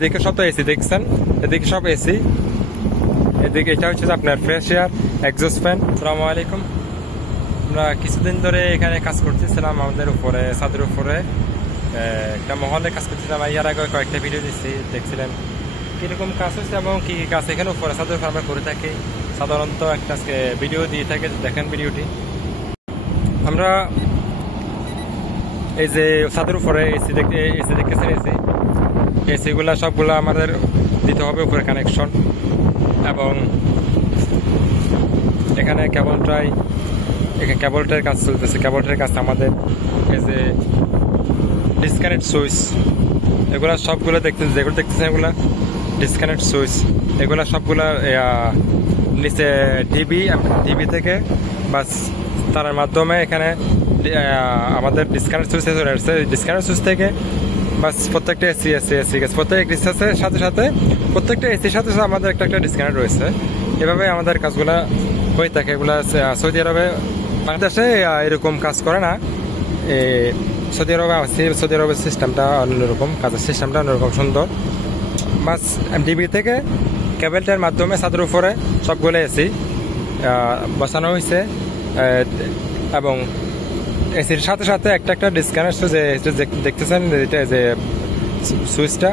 এদিকে সব তো এসি দেখছেন, এদিকে সব এসি। এদিকে এটা হচ্ছে আপনার ফ্রেশ এয়ার এক্সস্ট ফ্যান। আসসালামু আলাইকুম। আমরা কিছুদিন ধরে এখানে কাজ করতেছিলাম আমাদের উপরে, ছাদের উপরে একটা মহলে কাজ করতেছিলাম। এর আগে কয়েকটা ভিডিও দিচ্ছি, দেখছিলেন কিরকম কাজ হচ্ছে এবং কি কি কাজ এখানে উপরে ছাদের উপরে আমরা করে থাকি। সাধারণত একটা আজকে ভিডিও দিয়ে থাকে, দেখেন ভিডিওটি। আমরা এই যে ছাদের উপরে এসি দেখতেছেন, এসিগুলা সবগুলো আমাদের দিতে হবে উপরে কানেকশন, এবং এখানে কেবলটার কাজ চলতেছে। কেবলটার কাজ আমাদের এই যে ডিসকানেক্ট সুইচ, এগুলা সবগুলো যেগুলো দেখতেছেন এগুলা ডিসকানেক্ট সুইচ। এগুলা সবগুলা নিচে টিভি থেকে বাস তার মাধ্যমে এখানে আমাদের ডিসকানেক্ট সুইচ রয়েছে। ডিসকানেক্ট সুইচ থেকে বাস প্রত্যেকটা এসি গেছে, প্রত্যেক রিচার্জের সাথে সাথে প্রত্যেকটা এসির সাথে সাথে আমাদের একটা ডিসকানেক্ট রয়েছে। এভাবে আমাদের কাজগুলা হয়ে থাকে। এগুলা সৌদি আরবে, বাংলাদেশে এরকম কাজ করে না। সৌদি আরবের সিস্টেমটা অন্যরকম, কাজের সিস্টেমটা অন্যরকম সুন্দর। বাস টিভি থেকে কেবলটার মাধ্যমে ছাদের উপরে সবগুলো এসি বসানো হয়েছে, এবং এসির সাথে সাথে একটা ডিসকানেক্ট দেখতেছেন এটা যে সুইচটা,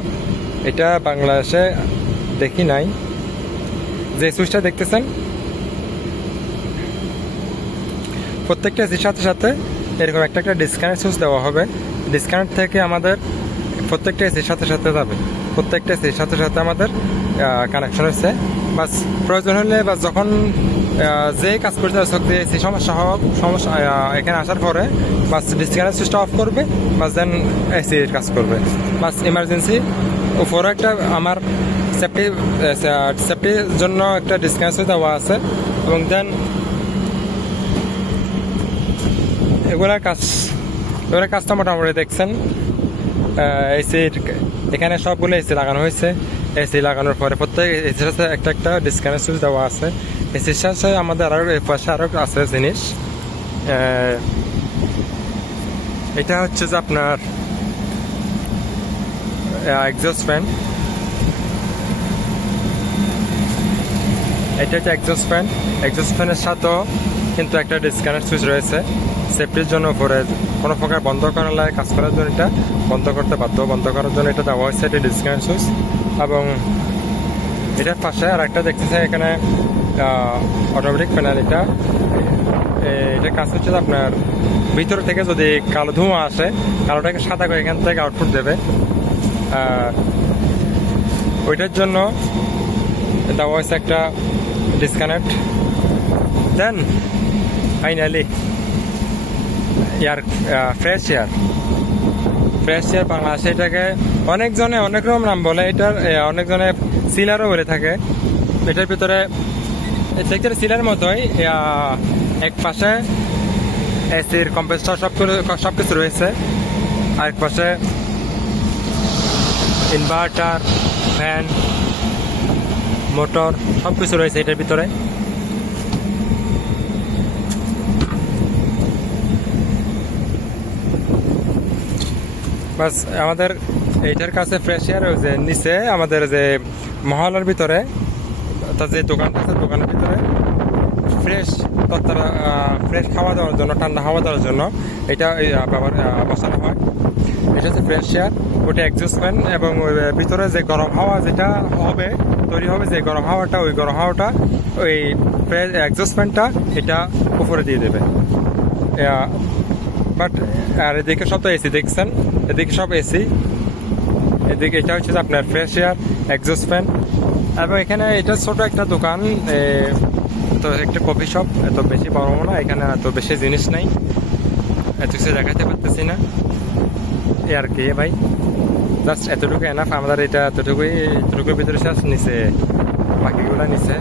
এটা বাংলাদেশে দেখি নাই। যে সুইচটা দেখতেছেন প্রত্যেকটা এসির সাথে সাথে এরকম একটা ডিসকানেক্ট সুইচ দেওয়া হবে। ডিসকানেক্ট থেকে আমাদের প্রত্যেকটা এসির সাথে সাথে যাবে, প্রত্যেকটা এসির সাথে সাথে আমাদের কানেকশন হচ্ছে। বাস প্রয়োজন হলে বা যখন যে কাজ করতে এসি সমস্যা এখানে আসার পরে বাস ডিসকানেক্ট সুইচটা অফ করবে, বাস দেন এসির কাজ করবে। বাস ইমার্জেন্সি উপরে একটা আমার সেফটির জন্য একটা ডিসকানেক্ট সুইচ দেওয়া আছে, এবং দেন এগুলার কাজটা মোটামুটি দেখছেন। এসির এখানে সবগুলো এসি লাগানো হয়েছে। এসি লাগানোর পরে প্রত্যেক এসির সাথে একটা ডিসকানেক্ট সুইচ দেওয়া আছে। এসির সাথে আমাদের আরো পাশে আরো আছে জিনিস। এটা হচ্ছে যে আপনার এক্সস্ট ফ্যান। এটা হচ্ছে এক্সস্ট ফ্যানের সাথেও কিন্তু একটা ডিসকানেক্ট সুইচ রয়েছে সেফটির জন্য। উপরে কোনো প্রকার বন্ধ করার লাগে, কাজ করার জন্য এটা বন্ধ করতে বাধ্য, বন্ধ করার জন্য এটা দেওয়া হয়েছে, এটা ডিসকানেক্ট সুইচ। এবং এটার পাশে আর একটা দেখতেছে এখানে অটোমেটিক প্যানেল। এটা কাজ হচ্ছে আপনার ভিতর থেকে যদি কালো ধোঁয়া আসে, কালোটাকে সাদা করে এখান থেকে আউটপুট দেবে। ওইটার জন্য দেওয়া হয়েছে একটা disconnect. Then finally fresh air বাংলাদেশে এটাকে অনেকজনে অনেক রকম নাম বলে। এটার অনেকজনে সিলারও বলে থাকে। এটার ভিতরে সিলার মতোই এক পাশে এসির কম্প্রেসর সবকিছু রয়েছে, আরেক পাশে ইনভার্টার, ফ্যান, মোটর সবকিছু রয়েছে এটার ভিতরে। বাস আমাদের এইটার কাছে ফ্রেশ এয়ার যে নিচে আমাদের যে মহলের ভিতরে যে দোকানটা আছে, দোকানের ভিতরে ফ্রেশ খাওয়া দেওয়ার জন্য, ঠান্ডা হাওয়া দেওয়ার জন্য এটা বসানো হয়। এটা হচ্ছে ফ্রেশ এয়ার, ওটা এক্সস্ট ফ্যান। এবং ভিতরে যে গরম হাওয়া যেটা তৈরি হবে, যে গরম হাওয়াটা, ওই গরম হাওয়াটা ওই এক্সস্ট ফ্যানটা এটা উপরে দিয়ে দেবে। বাট আর এদিকে সব তো এসি দেখছেন, এদিকে সব এসি। এদিকে এটা হচ্ছে আপনার ফ্রেশ এয়ার এক্সস্ট ফ্যান। এবং এখানে এটা ছোট একটা দোকান, তো একটা কফি শপ, এত বেশি বড় না, এখানে এত বেশি জিনিস নাই, এত কিছু দেখাতে পারতেছি না। এ আর কি ভাই, জাস্ট এতটুকু এনাফ আমাদের। এটা এতটুকুর ভিতরে শেষ, নিচে বাকিগুলো নিচে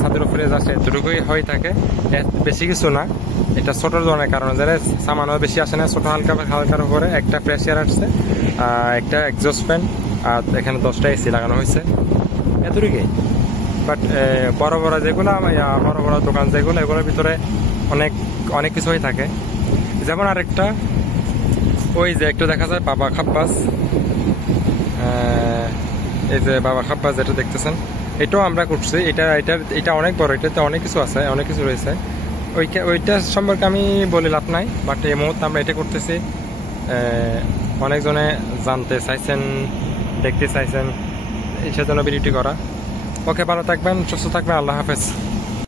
ছাদের উপরে জাস্ট এতটুকুই হয়ে থাকে, বেশি কিছু না। এটা ছোট ধরনের কারণে যারা সামানও বেশি আসে না, ছোট হালকার উপরে একটা ফ্রেশ এয়ার আসছে, একটা এক্সস্ট ফ্যান, আর এখানে 10টা এসি লাগানো হয়েছে, এতটুকুই। বাট বড় বড় দোকান যেগুলো, এগুলোর ভিতরে অনেক কিছু হয়ে থাকে। যেমন আরেকটা ওই যে একটু দেখা যায় বাবা খাব্বাস, এই যে বাবা খাব্বা যেটা দেখতেছেন, এটাও আমরা করছি। এটা অনেক বড়, এটাতে অনেক কিছু আছে, অনেক কিছু রয়েছে। ওইটা সম্পর্কে আমি বলে লাভ নাই, বাট এই মুহূর্তে আমরা এটা করতেছি। অনেকজনে জানতে চাইছেন, দেখতে চাইছেন, এই সেজন্য ভিডিওটি করা। ওকে, ভালো থাকবেন, সুস্থ থাকবেন, আল্লাহ হাফেজ।